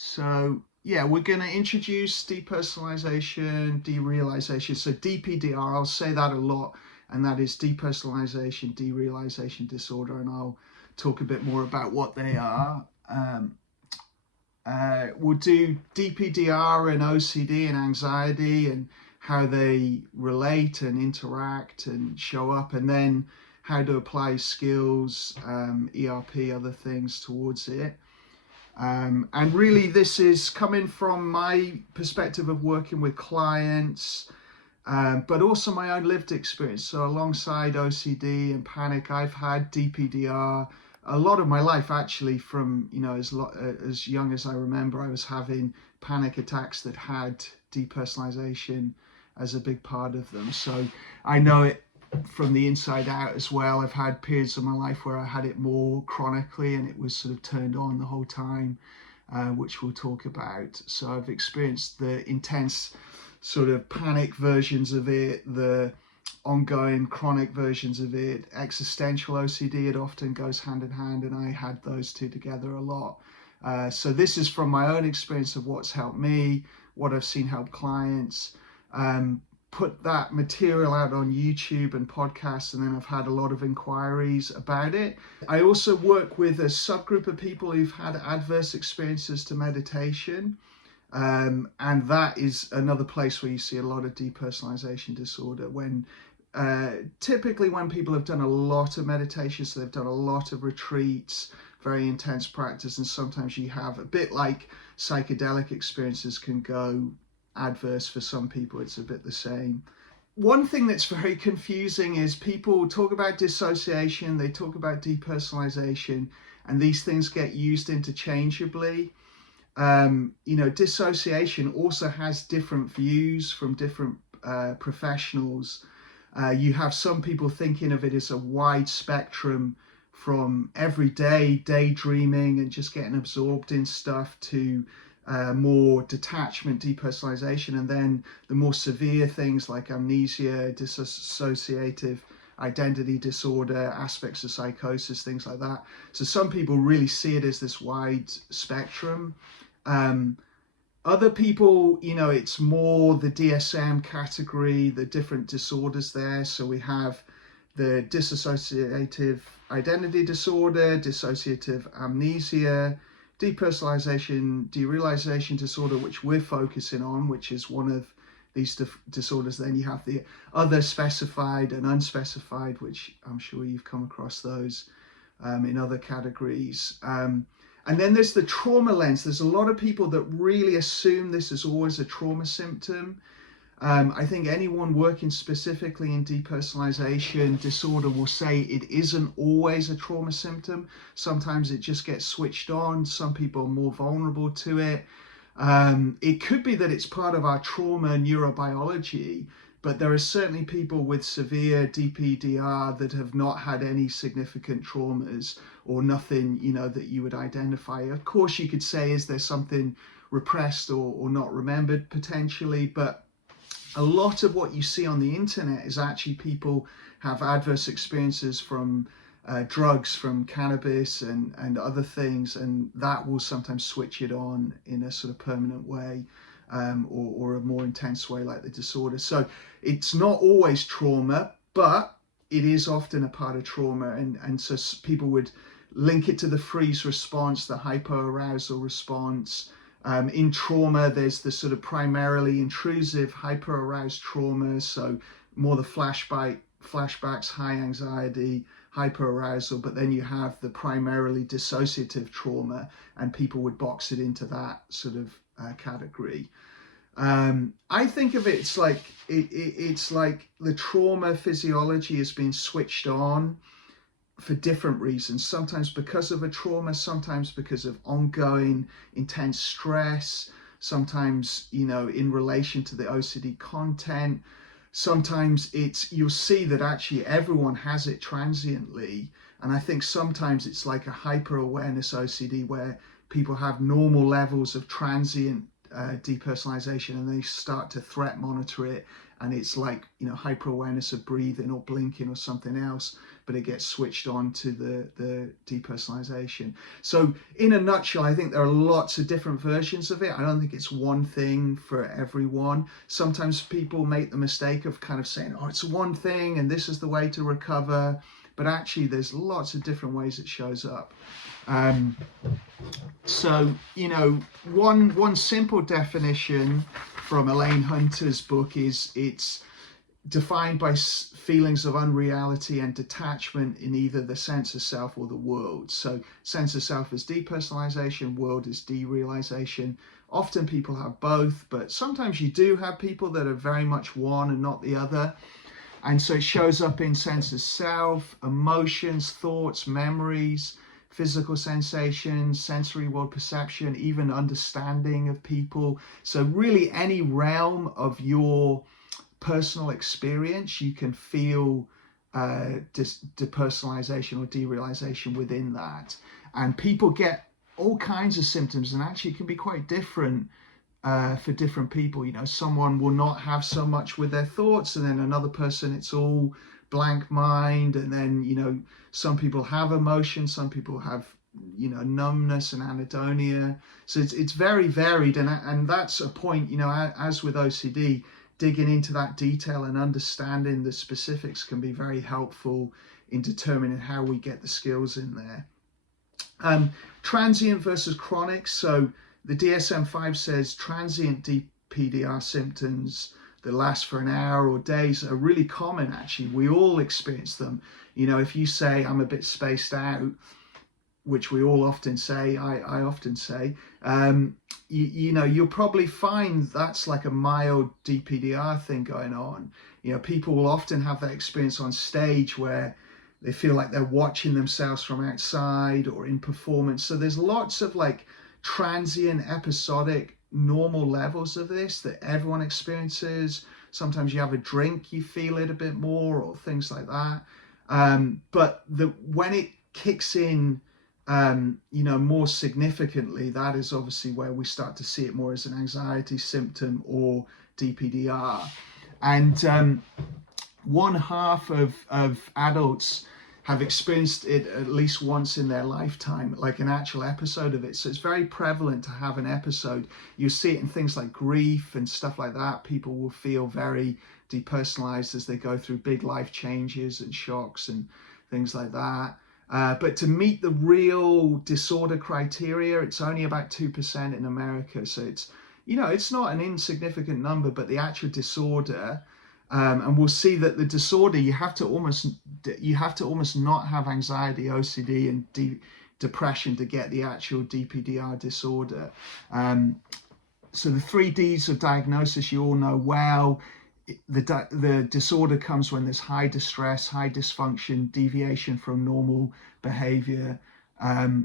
So yeah, we're going to introduce depersonalization, derealisation. So DPDR, I'll say that a lot, and that is depersonalization, derealisation disorder, and I'll talk a bit more about what they are. We'll do DPDR and OCD and anxiety and how they relate and interact and show up, and then how to apply skills, ERP, other things towards it. And really this is coming from my perspective of working with clients, but also my own lived experience. So alongside OCD and panic, I've had DPDR a lot of my life, actually. From as young as I remember, I was having panic attacks that had depersonalization as a big part of them. So I know it from the inside out as well. I've had periods of my life where I had it more chronically and it was sort of turned on the whole time, which we'll talk about. So I've experienced the intense sort of panic versions of it, the ongoing chronic versions of it. Existential OCD, it often goes hand in hand, and I had those two together a lot. So this is from my own experience of what's helped me, what I've seen help clients. Put that material out on YouTube and podcasts, and then I've had a lot of inquiries about it. I also work with a subgroup of people who've had adverse experiences to meditation, and that is another place where you see a lot of depersonalization disorder. When typically when people have done a lot of meditation, so they've done a lot of retreats, very intense practice, and sometimes you have a bit like psychedelic experiences can go adverse for some people. It's a bit the same. One thing that's very confusing is people talk about dissociation, they talk about depersonalization, and these things get used interchangeably. Dissociation also has different views from different professionals. You have some people thinking of it as a wide spectrum, from everyday daydreaming and just getting absorbed in stuff to more detachment, depersonalization, and then the more severe things like amnesia, dissociative identity disorder, aspects of psychosis, things like that. So some people really see it as this wide spectrum. Other people, it's more the DSM category, the different disorders there. So we have the dissociative identity disorder, dissociative amnesia, depersonalization derealisation disorder, which we're focusing on, which is one of these disorders. Then you have the other specified and unspecified, which I'm sure you've come across those in other categories. And then there's the trauma lens. There's a lot of people that really assume this is always a trauma symptom. I think anyone working specifically in depersonalization disorder will say it isn't always a trauma symptom. Sometimes it just gets switched on. Some people are more vulnerable to it. It could be that it's part of our trauma neurobiology, but there are certainly people with severe DPDR that have not had any significant traumas or nothing, that you would identify. Of course, you could say, is there something repressed or not remembered potentially? But a lot of what you see on the internet is actually people have adverse experiences from drugs, from cannabis and other things, and that will sometimes switch it on in a sort of permanent way, or a more intense way like the disorder. So it's not always trauma, but it is often a part of trauma, and so people would link it to the freeze response, the hypoarousal response. In trauma, there's the sort of primarily intrusive hyperaroused trauma, so more the flashbacks, high anxiety, hyperarousal, but then you have the primarily dissociative trauma, and people would box it into that sort of category. I think of it, it's like the trauma physiology has been switched on for different reasons, sometimes because of a trauma, sometimes because of ongoing intense stress, sometimes in relation to the OCD content. Sometimes you'll see that actually everyone has it transiently, and I think sometimes it's like a hyper awareness OCD where people have normal levels of transient depersonalization, and they start to threat monitor it, and it's like, hyper awareness of breathing or blinking or something else, but it gets switched on to the depersonalization. So in a nutshell, I think there are lots of different versions of it. I don't think it's one thing for everyone. Sometimes people make the mistake of kind of saying, oh, it's one thing and this is the way to recover, but actually there's lots of different ways it shows up. So, one simple definition from Elaine Hunter's book is it's defined by feelings of unreality and detachment in either the sense of self or the world. So sense of self is depersonalization, world is derealization. Often people have both, but sometimes you do have people that are very much one and not the other. And so it shows up in sense of self, emotions, thoughts, memories, physical sensations, sensory world perception, even understanding of people. So really any realm of your personal experience, you can feel depersonalization or derealization within that. And people get all kinds of symptoms, and actually it can be quite different for different people. Someone will not have so much with their thoughts, and then another person it's all blank mind, and then some people have emotion, some people have numbness and anhedonia. So it's very varied, and that's a point, as with OCD, digging into that detail and understanding the specifics can be very helpful in determining how we get the skills in there. Transient versus chronic. So the DSM-5 says transient DPDR symptoms that last for an hour or days are really common. Actually, we all experience them. If you say I'm a bit spaced out, which we all often say, I often say, you'll probably find that's like a mild DPDR thing going on. People will often have that experience on stage where they feel like they're watching themselves from outside or in performance. So there's lots of like transient, episodic, normal levels of this that everyone experiences. Sometimes you have a drink, you feel it a bit more, or things like that. But when it kicks in, more significantly, that is obviously where we start to see it more as an anxiety symptom or DPDR. And one half of adults have experienced it at least once in their lifetime, like an actual episode of it. So it's very prevalent to have an episode. You see it in things like grief and stuff like that. People will feel very depersonalized as they go through big life changes and shocks and things like that. But to meet the real disorder criteria, it's only about 2% in America. So it's, it's not an insignificant number, but the actual disorder, and we'll see that the disorder, you have to almost not have anxiety, OCD, and depression to get the actual DPDR disorder. So the 3 Ds of diagnosis, you all know well. The disorder comes when there's high distress, high dysfunction, deviation from normal behavior.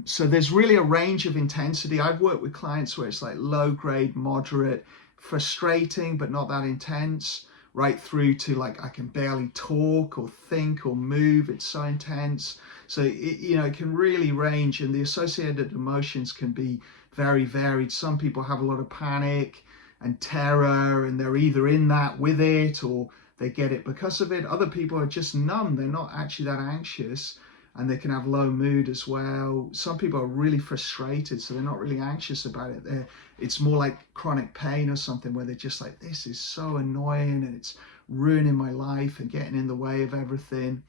So there's really a range of intensity. I've worked with clients where it's like low grade, moderate, frustrating, but not that intense, right through to like I can barely talk or think or move. It's so intense. So it can really range, and the associated emotions can be very varied. Some people have a lot of panic and terror, and they're either in that with it or they get it because of it. Other people are just numb. They're not actually that anxious, and they can have low mood as well. Some people are really frustrated, so they're not really anxious about it. It's more like chronic pain or something where they're just like, this is so annoying and it's ruining my life and getting in the way of everything.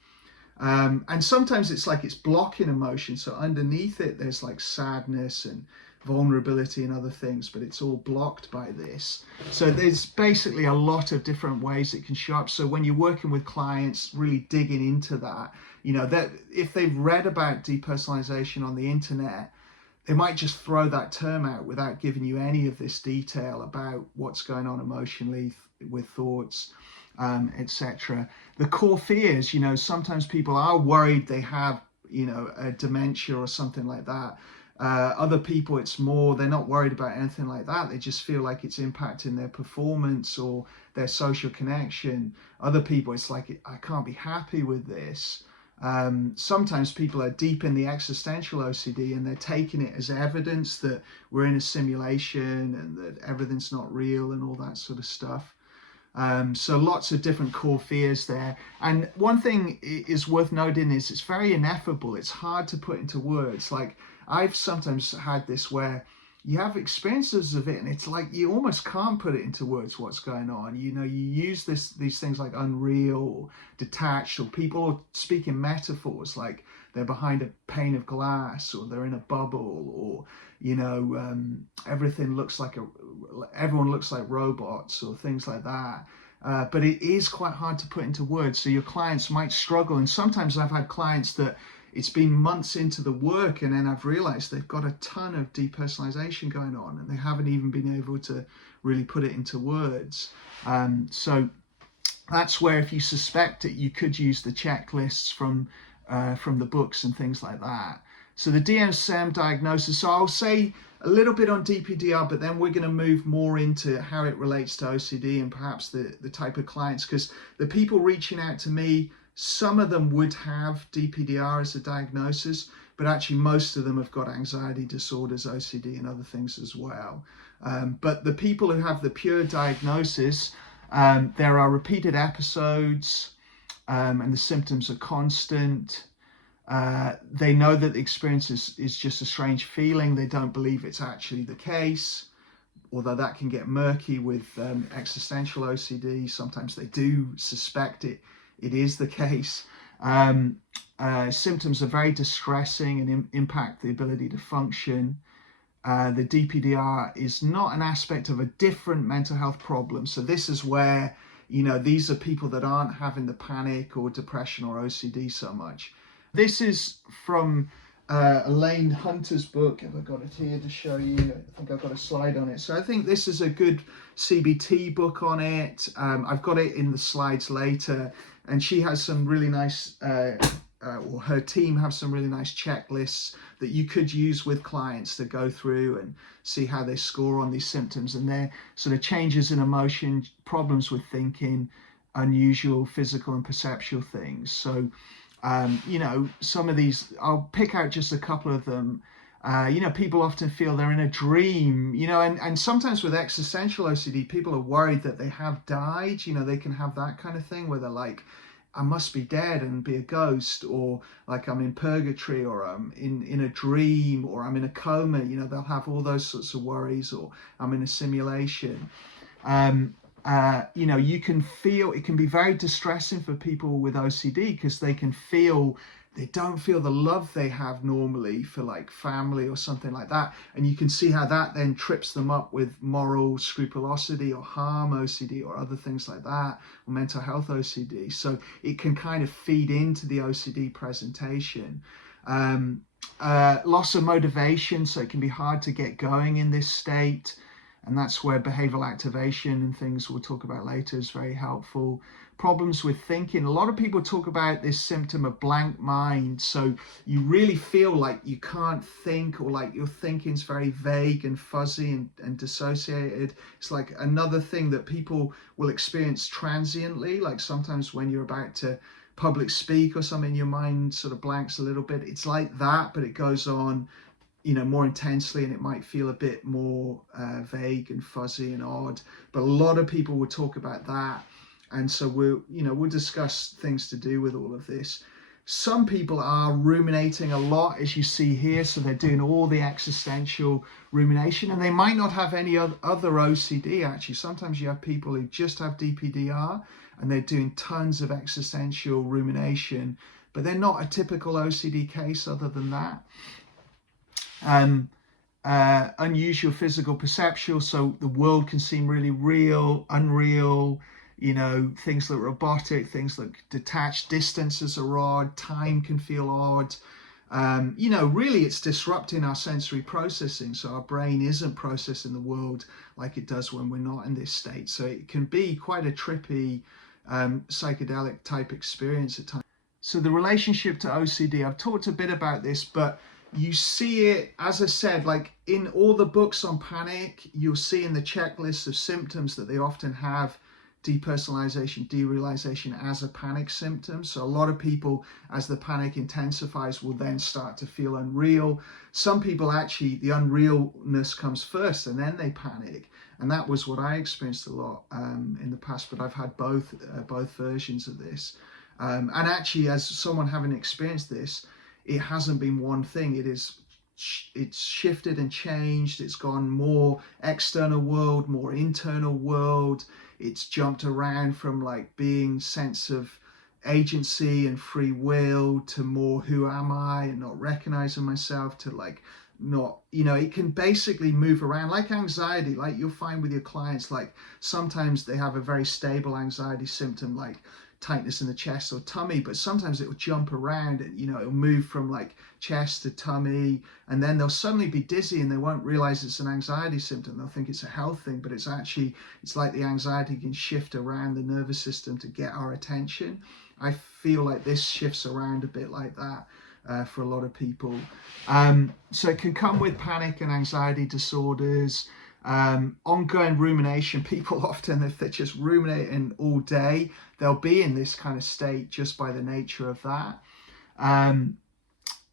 And sometimes it's like it's blocking emotion. So underneath it, there's like sadness and vulnerability and other things, but it's all blocked by this. So there's basically a lot of different ways it can show up. So when you're working with clients, really digging into that, that if they've read about depersonalization on the internet, they might just throw that term out without giving you any of this detail about what's going on emotionally with thoughts, etc. The core fears, sometimes people are worried they have, a dementia or something like that. Other people, it's more, they're not worried about anything like that. They just feel like it's impacting their performance or their social connection. Other people, it's like, I can't be happy with this. Sometimes people are deep in the existential OCD and they're taking it as evidence that we're in a simulation and that everything's not real and all that sort of stuff. So lots of different core fears there. And one thing is worth noting is it's very ineffable. It's hard to put into words. Like I've sometimes had this where you have experiences of it and it's like you almost can't put it into words what's going on. You know, you use these things like unreal or detached, or people speak in metaphors like they're behind a pane of glass or they're in a bubble, or you know, everyone looks like robots or things like that. But it is quite hard to put into words, so your clients might struggle. And sometimes I've had clients that it's been months into the work and then I've realized they've got a ton of depersonalization going on and they haven't even been able to really put it into words. So that's where, if you suspect it, you could use the checklists from the books and things like that. So the DSM diagnosis, so I'll say a little bit on DPDR, but then we're going to move more into how it relates to OCD and perhaps the type of clients, because the people reaching out to me, some of them would have DPDR as a diagnosis, but actually most of them have got anxiety disorders, OCD and other things as well. But the people who have the pure diagnosis, there are repeated episodes and the symptoms are constant. They know that the experience is just a strange feeling. They don't believe it's actually the case, although that can get murky with existential OCD. Sometimes they do suspect it is the case. Symptoms are very distressing and impact the ability to function. The DPDR is not an aspect of a different mental health problem. So this is where, you know, these are people that aren't having the panic or depression or OCD so much. This is from Elaine Hunter's book. Have I got it here to show you? I think I've got a slide on it. So I think this is a good CBT book on it. I've got it in the slides later. And she has some really nice, or her team have some really nice checklists that you could use with clients to go through and see how they score on these symptoms and their sort of changes in emotion, problems with thinking, unusual physical and perceptual things. So, you know, some of these, I'll pick out just a couple of them. You know, people often feel they're in a dream, you know, and sometimes with existential OCD, people are worried that they have died. You know, they can have that kind of thing where they're like, I must be dead and be a ghost, or like I'm in purgatory, or I'm in a dream, or I'm in a coma. You know, they'll have all those sorts of worries, or I'm in a simulation. You know, you can feel, it can be very distressing for people with OCD because they can feel, they don't feel the love they have normally for like family or something like that. And you can see how that then trips them up with moral scrupulosity or harm OCD or other things like that, or mental health OCD. So it can kind of feed into the OCD presentation. Loss of motivation, so it can be hard to get going in this state. And that's where behavioral activation and things we'll talk about later is very helpful. Problems with thinking. A lot of people talk about this symptom of blank mind. So you really feel like you can't think, or like your thinking's very vague and fuzzy and dissociated. It's like another thing that people will experience transiently. Like sometimes when you're about to public speak or something, your mind sort of blanks a little bit. It's like that, but it goes on, you know, more intensely, and it might feel a bit more vague and fuzzy and odd. But a lot of people will talk about that. And so we'll discuss things to do with all of this. Some people are ruminating a lot, as you see here. So they're doing all the existential rumination, and they might not have any other OCD. Actually, sometimes you have people who just have DPDR and they're doing tons of existential rumination, but they're not a typical OCD case other than that. Unusual physical perceptual, so the world can seem really real, unreal, you know, things look robotic, things look detached, distances are odd, time can feel odd. You know, really it's disrupting our sensory processing, so our brain isn't processing the world like it does when we're not in this state. So it can be quite a trippy psychedelic type experience at times. So the relationship to OCD, I've talked a bit about this, but you see it, as I said, like in all the books on panic, you'll see in the checklist of symptoms that they often have depersonalization, derealisation as a panic symptom. So a lot of people, as the panic intensifies, will then start to feel unreal. Some people actually, the unrealness comes first and then they panic. And that was what I experienced a lot in the past, but I've had both versions of this. And actually, as someone having experienced this, it hasn't been one thing. It's shifted and changed. It's gone more external world, more internal world. It's jumped around from like being sense of agency and free will to more who am I and not recognizing myself to like not, it can basically move around like anxiety. Like you'll find with your clients, like sometimes they have a very stable anxiety symptom like tightness in the chest or tummy, but sometimes it will jump around and it'll move from like chest to tummy, and then they'll suddenly be dizzy and they won't realize it's an anxiety symptom. They'll think it's a health thing, but it's like the anxiety can shift around the nervous system to get our attention. I feel like this shifts around a bit like that for a lot of people. So it can come with panic and anxiety disorders. Ongoing rumination. People often, if they're just ruminating all day, they'll be in this kind of state just by the nature of that.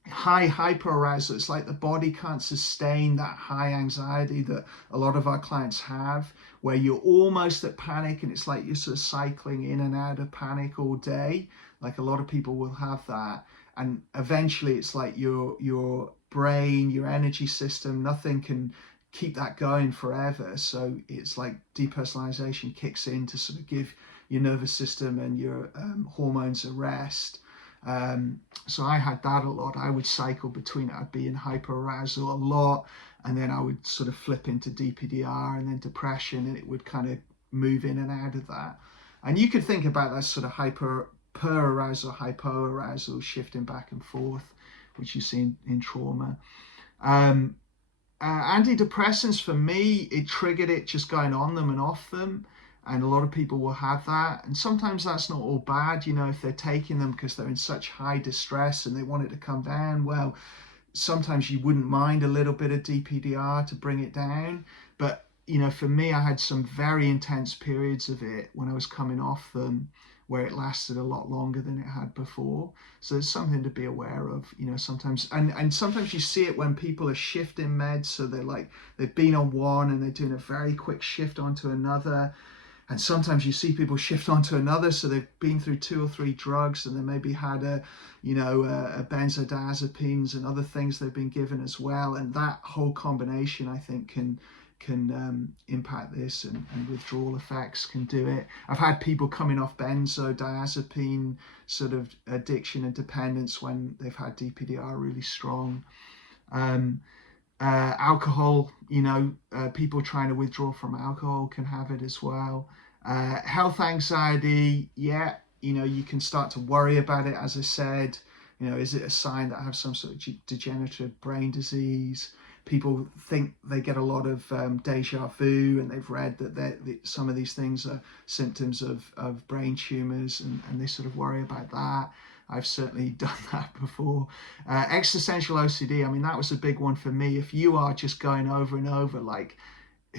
High hyperarousal. It's like the body can't sustain that high anxiety that a lot of our clients have, where you're almost at panic and it's like you're sort of cycling in and out of panic all day. Like a lot of people will have that, and eventually it's like your brain, your energy system, nothing can keep that going forever. So it's like depersonalization kicks in to sort of give your nervous system and your hormones a rest. So I had that a lot. I would cycle between it. I'd be in hyperarousal a lot, and then I would sort of flip into DPDR and then depression, and it would kind of move in and out of that. And you could think about that sort of hyperarousal, hypoarousal shifting back and forth, which you see in trauma. Antidepressants, for me, it triggered it just going on them and off them. And a lot of people will have that. And sometimes that's not all bad, if they're taking them because they're in such high distress and they want it to come down. Well, sometimes you wouldn't mind a little bit of DPDR to bring it down. But, for me, I had some very intense periods of it when I was coming off them, where it lasted a lot longer than it had before. So it's something to be aware of, sometimes. And sometimes you see it when people are shifting meds. So they've been on one and they're doing a very quick shift onto another. And sometimes you see people shift onto another. So they've been through 2 or 3 drugs and they maybe had a benzodiazepines and other things they've been given as well. And that whole combination, I think, can impact this, and withdrawal effects can do it. I've had people coming off benzodiazepine sort of addiction and dependence when they've had DPDR really strong. Alcohol, people trying to withdraw from alcohol can have it as well. Health anxiety, you can start to worry about it, as I said. Is it a sign that I have some sort of degenerative brain disease? People think they get a lot of deja vu, and they've read that some of these things are symptoms of brain tumors, and they sort of worry about that. I've certainly done that before. Existential OCD, that was a big one for me. If you are just going over and over, like,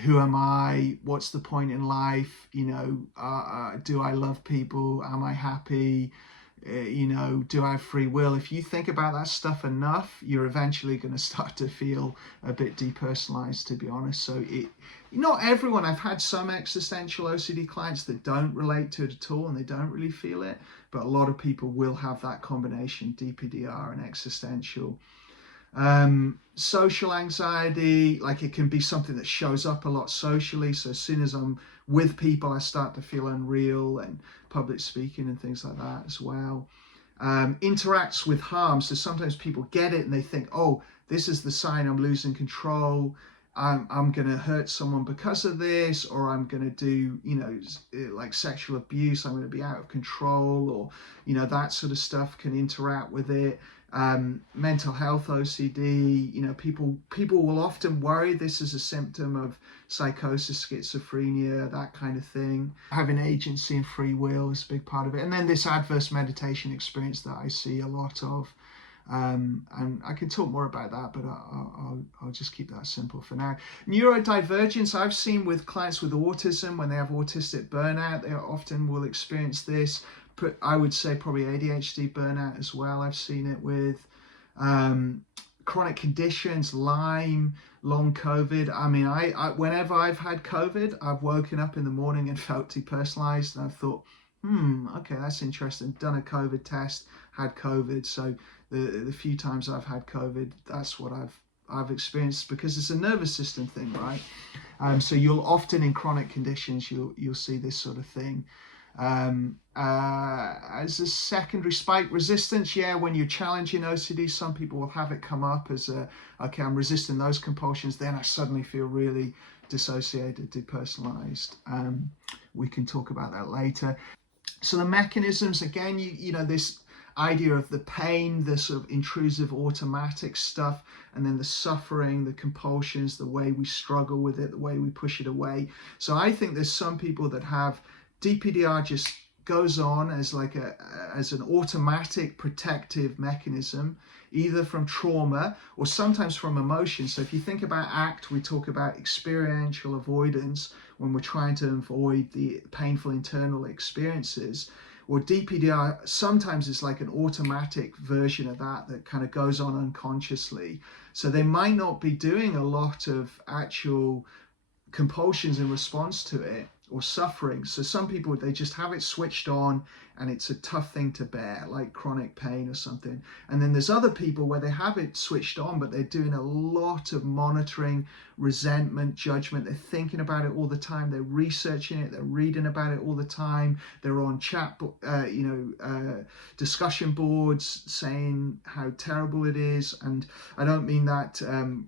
who am I? What's the point in life? Do I love people? Am I happy? Do I have free will? If you think about that stuff enough, you're eventually going to start to feel a bit depersonalized, to be honest. So not everyone. I've had some existential OCD clients that don't relate to it at all and they don't really feel it, but a lot of people will have that combination, DPDR and existential. Social anxiety, like it can be something that shows up a lot socially. So as soon as I'm with people, I start to feel unreal, and public speaking and things like that as well. Interacts with harm. So sometimes people get it and they think, oh, this is the sign I'm losing control. I'm going to hurt someone because of this, or I'm going to do, like sexual abuse. I'm going to be out of control, or, that sort of stuff can interact with it. Mental health OCD, people will often worry this is a symptom of psychosis, schizophrenia, that kind of thing. Having agency and free will is a big part of it. And then this adverse meditation experience that I see a lot of. And I can talk more about that, but I'll just keep that simple for now. Neurodivergence, I've seen with clients with autism, when they have autistic burnout, they often will experience this. I would say probably ADHD burnout as well. I've seen it with chronic conditions, Lyme, long COVID. I mean, I whenever I've had COVID, I've woken up in the morning and felt depersonalized, and I've thought, okay, that's interesting. Done a COVID test, had COVID. So the few times I've had COVID, that's what I've experienced, because it's a nervous system thing, right? So you'll often in chronic conditions you'll see this sort of thing. As a secondary, spike resistance, yeah, when you're challenging OCD, some people will have it come up as okay, I'm resisting those compulsions, then I suddenly feel really dissociated, depersonalized. We can talk about that later. So the mechanisms, again, you know, this idea of the pain, the sort of intrusive automatic stuff, and then the suffering, the compulsions, the way we struggle with it, the way we push it away. So I think there's some people that have DPDR just goes on as like as an automatic protective mechanism, either from trauma or sometimes from emotion. So if you think about ACT, we talk about experiential avoidance when we're trying to avoid the painful internal experiences. Or DPDR sometimes is like an automatic version of that kind of goes on unconsciously. So they might not be doing a lot of actual compulsions in response to it or suffering. So some people, they just have it switched on and it's a tough thing to bear, like chronic pain or something. And then there's other people where they have it switched on, but they're doing a lot of monitoring, resentment, judgment. They're thinking about it all the time. They're researching it. They're reading about it all the time. They're on discussion boards saying how terrible it is. And I don't mean that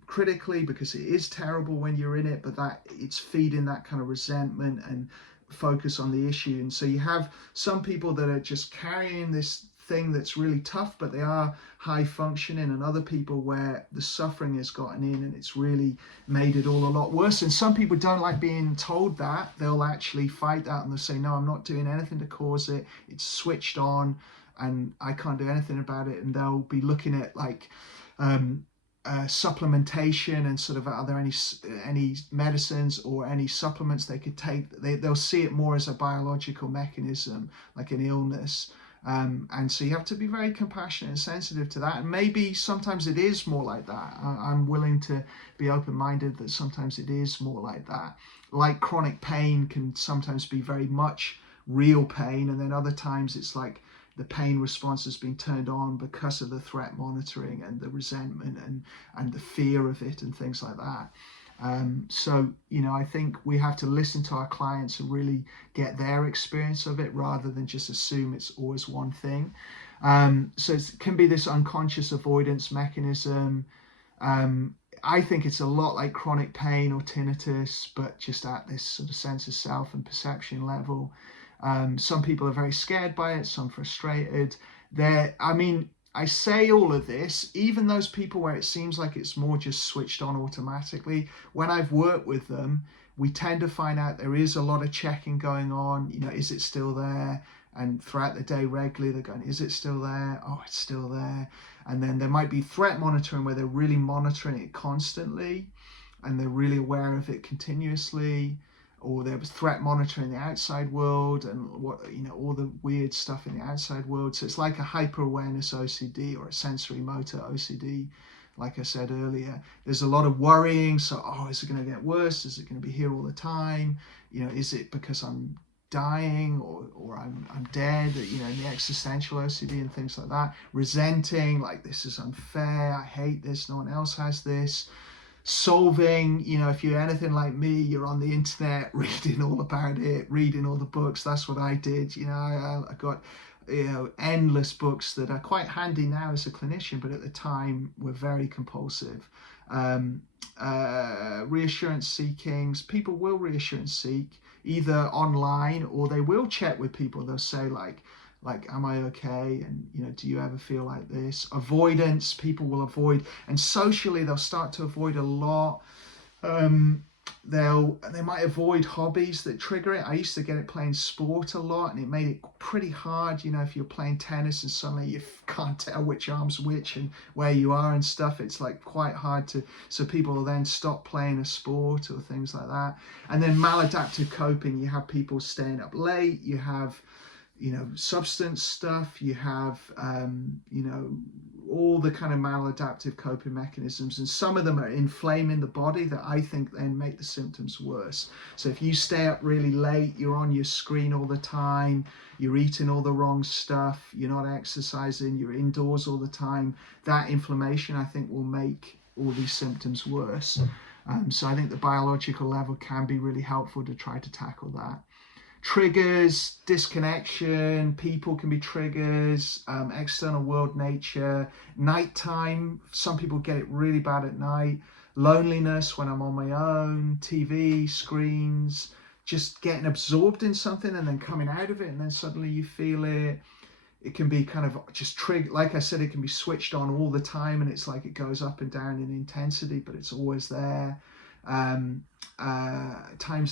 critically, because it is terrible when you're in it, but that it's feeding that kind of resentment and focus on the issue. And so you have some people that are just carrying this thing that's really tough, but they are high functioning, and other people where the suffering has gotten in and it's really made it all a lot worse. And some people don't like being told that. They'll actually fight that and they'll say, no, I'm not doing anything to cause it. It's switched on and I can't do anything about it. And they'll be looking at like supplementation and sort of, are there any medicines or any supplements they could take? They'll see it more as a biological mechanism, like an illness. And so you have to be very compassionate and sensitive to that. And maybe sometimes it is more like that. I'm willing to be open-minded that sometimes it is more like that. Like chronic pain can sometimes be very much real pain, and then other times it's like the pain response has been turned on because of the threat monitoring and the resentment and the fear of it and things like that. So, you know, I think we have to listen to our clients and really get their experience of it rather than just assume it's always one thing. So it can be this unconscious avoidance mechanism. I think it's a lot like chronic pain or tinnitus, but just at this sort of sense of self and perception level. Some people are very scared by it, some frustrated. I say all of this, even those people where it seems like it's more just switched on automatically, when I've worked with them, we tend to find out there is a lot of checking going on. You know, is it still there? And throughout the day regularly, they're going, is it still there? Oh, it's still there. And then there might be threat monitoring where they're really monitoring it constantly and they're really aware of it continuously. Or there was threat monitoring the outside world and all the weird stuff in the outside world. So it's like a hyper-awareness OCD or a sensory motor OCD. Like I said earlier, there's a lot of worrying. So, is it going to get worse? Is it going to be here all the time? You know, is it because I'm dying or I'm dead? You know, in the existential OCD and things like that. Resenting, like this is unfair. I hate this. No one else has this. Solving, you know, if you're anything like me, you're on the internet reading all about it, reading all the books. That's what I did. You know, I got, endless books that are quite handy now as a clinician, but at the time were very compulsive. Reassurance seekings. People will reassurance seek either online or they will check with people. They'll say like, am I okay? And, you know, do you ever feel like this? Avoidance, people will avoid. And socially, they'll start to avoid a lot. they might avoid hobbies that trigger it. I used to get it playing sport a lot, and it made it pretty hard, you know, if you're playing tennis and suddenly you can't tell which arm's which and where you are and stuff. It's like quite hard to, so people will then stop playing a sport or things like that. And then maladaptive coping, you have people staying up late, you have, you know, substance stuff, you have, you know, all the kind of maladaptive coping mechanisms, and some of them are inflaming the body that I think then make the symptoms worse. So if you stay up really late, you're on your screen all the time, you're eating all the wrong stuff, you're not exercising, you're indoors all the time, that inflammation I think will make all these symptoms worse. So I think the biological level can be really helpful to try to tackle that. Triggers, disconnection, people can be triggers, external world, nature, nighttime, some people get it really bad at night, loneliness when I'm on my own, TV, screens, just getting absorbed in something and then coming out of it and then suddenly you feel it. It can be kind of just trigger, like I said, it can be switched on all the time and it's like it goes up and down in intensity, but it's always there. Times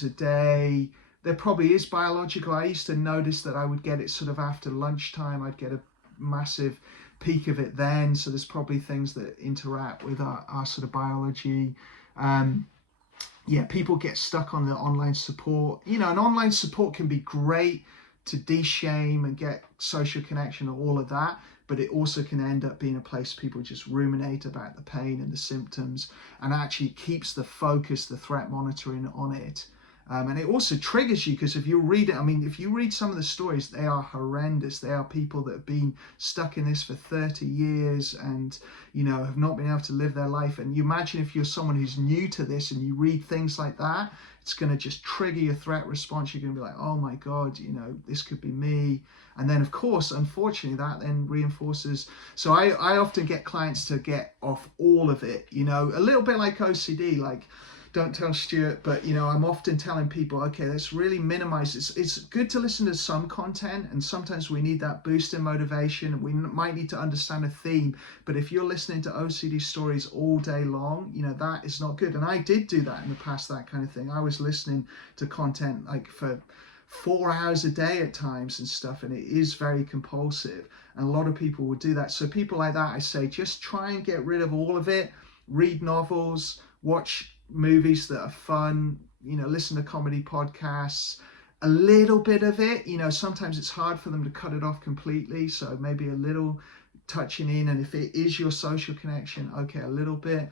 a day. There probably is biological. I used to notice that I would get it sort of after lunchtime. I'd get a massive peak of it then. So there's probably things that interact with our sort of biology. Yeah, people get stuck on the online support. You know, and online support can be great to de-shame and get social connection and all of that. But it also can end up being a place people just ruminate about the pain and the symptoms, and actually keeps the focus, the threat monitoring on it. And it also triggers you, because if you read it, I mean, if you read some of the stories, they are horrendous. They are people that have been stuck in this for 30 years and, you know, have not been able to live their life. And you imagine if you're someone who's new to this and you read things like that, it's going to just trigger your threat response. You're going to be like, oh my God, you know, this could be me. And then, of course, unfortunately, that then reinforces. So I often get clients to get off all of it, you know, a little bit like OCD, like, don't tell Stuart, but you know, I'm often telling people, okay, let's really minimize this. It's good to listen to some content, and sometimes we need that boost in motivation. We might need to understand a theme, but if you're listening to OCD stories all day long, you know, that is not good. And I did do that in the past, that kind of thing. I was listening to content like for 4 hours a day at times and stuff, and it is very compulsive, and a lot of people would do that. So people like that, I say, just try and get rid of all of it. Read novels, watch movies that are fun, you know, listen to comedy podcasts, a little bit of it, you know, sometimes it's hard for them to cut it off completely, so maybe a little touching in, and if it is your social connection, okay, a little bit,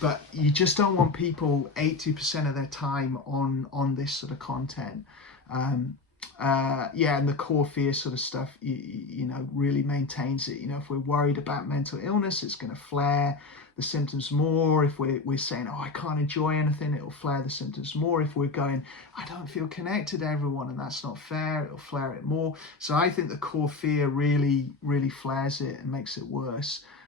but you just don't want people 80% of their time on this sort of content. Yeah, and the core fear sort of stuff, you know, really maintains it. You know, if we're worried about mental illness, it's going to flare the symptoms more. If we're saying, oh, I can't enjoy anything, it'll flare the symptoms more. If we're going, I don't feel connected to everyone and that's not fair, it'll flare it more. So I think the core fear really flares it and makes it worse.